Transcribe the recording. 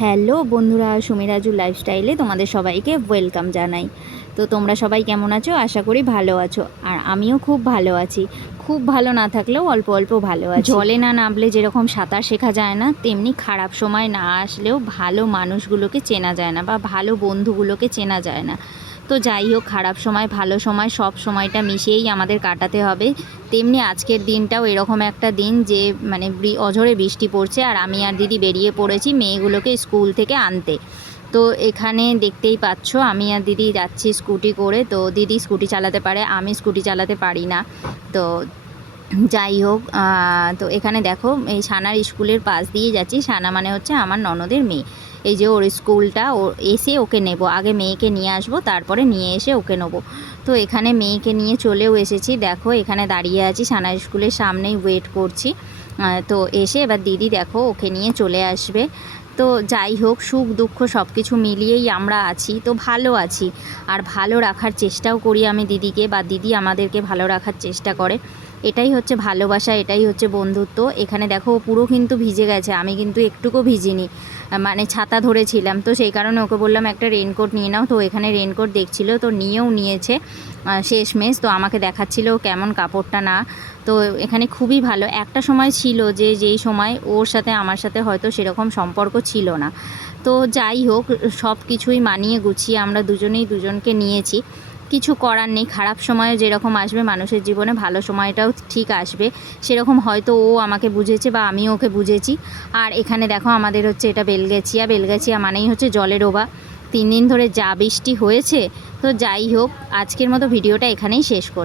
Hello বন্ধুরা সুমিরাজু লাইফস্টাইলে তোমাদের সবাইকে ওয়েলকাম জানাই। তো তোমরা সবাই কেমন আছো? আশা করি ভালো আছো। আর আমিও খুব ভালো আছি। খুব ভালো না থাকলেও অল্প অল্প ভালো আছি। জলে না নামলে যেরকম সাঁতার শেখা যায় না, তেমনি খারাপ সময় না আসলেও ভালো মানুষগুলোকে চেনা যায় না বা ভালো বন্ধুগুলোকে চেনা যায় না। তো যাই হোক, খারাপ সময়, ভালো সময়, সব সময়টা মিশিয়েই আমাদের কাটাতে হবে। তেমনি আজকের দিনটাও এরকম একটা দিন যে মানে অঝরে বৃষ্টি পড়ছে আর আমি আর দিদি বেরিয়ে পড়েছি মেয়েগুলোকে স্কুল থেকে আনতে। তো এখানে দেখতেই পাচ্ছ, আমি আর দিদি যাচ্ছি স্কুটি করে। তো দিদি স্কুটি চালাতে পারে, আমি স্কুটি চালাতে পারি না। তো যাই হোক তো এখানে দেখো, এই সানার স্কুলের পাশ দিয়ে যাচ্ছি। সানা মানে হচ্ছে আমার ননদের মেয়ে। এই যে ওর স্কুলটা, ও এসে ওকে নেব। আগে মেয়েকে নিয়ে আসব, তারপরে নিয়ে এসে ওকে নেব। তো এখানে মেয়েকে নিয়ে চলেও এসেছি। দেখো, এখানে দাঁড়িয়ে আছি। সানা স্কুলের সামনেই ওয়েট করছি। তো এসে এবার দিদি দেখো, ওকে নিয়ে চলে আসবে। তো যাই হোক, সুখ, দুঃখ সব কিছু মিলিয়েই আমরা আছি। তো ভালো আছি। আর ভালো রাখার চেষ্টাও করি আমি দিদিকে বা দিদি আমাদেরকে ভালো রাখার চেষ্টা করে এটাই হচ্ছে ভালোবাসা, এটাই হচ্ছে বন্ধুত্ব। এখানে দেখো পুরো কিন্তু ভিজে গেছে। আমি কিন্তু একটুকু ভিজিনি। মানে ছাতা ধরেছিলাম। তো সেই কারণে ওকে বললাম, একটা রেনকোট নিয়ে নাও। তো এখানে রেনকোট দেখছিল। তো নিয়েও নিয়েছে শেষমেশ। তো আমাকে দেখাচ্ছিল, কেমন কাপড়টা না। তো এখানে খুবই ভালো। একটা সময় ছিল যে, যেই সময় ওর সাথে, আমার সাথে হয়তো সেরকম সম্পর্ক ছিল না। তো যাই হোক, সব কিছুই মানিয়ে গুছিয়ে আমরা দুজনেই দুজনকে নিয়েছি। কিছু করার নেই, খারাপ সময়ও যেরকম আসবে, মানুষের জীবনে ভালো সময়টাও ঠিক আসবে। সেরকম হয়তো ও আমাকে বুঝেছে বা আমিও ওকে বুঝেছি। আর এখানে দেখো, আমাদের হচ্ছে এটা বেলগেছিয়া। বেলগেছিয়া মানেই হচ্ছে জলের ওবা। তিন দিন ধরে যা বৃষ্টি হয়েছে, তো যাই হোক, আজকের মতো ভিডিওটা এখানেই শেষ করলাম।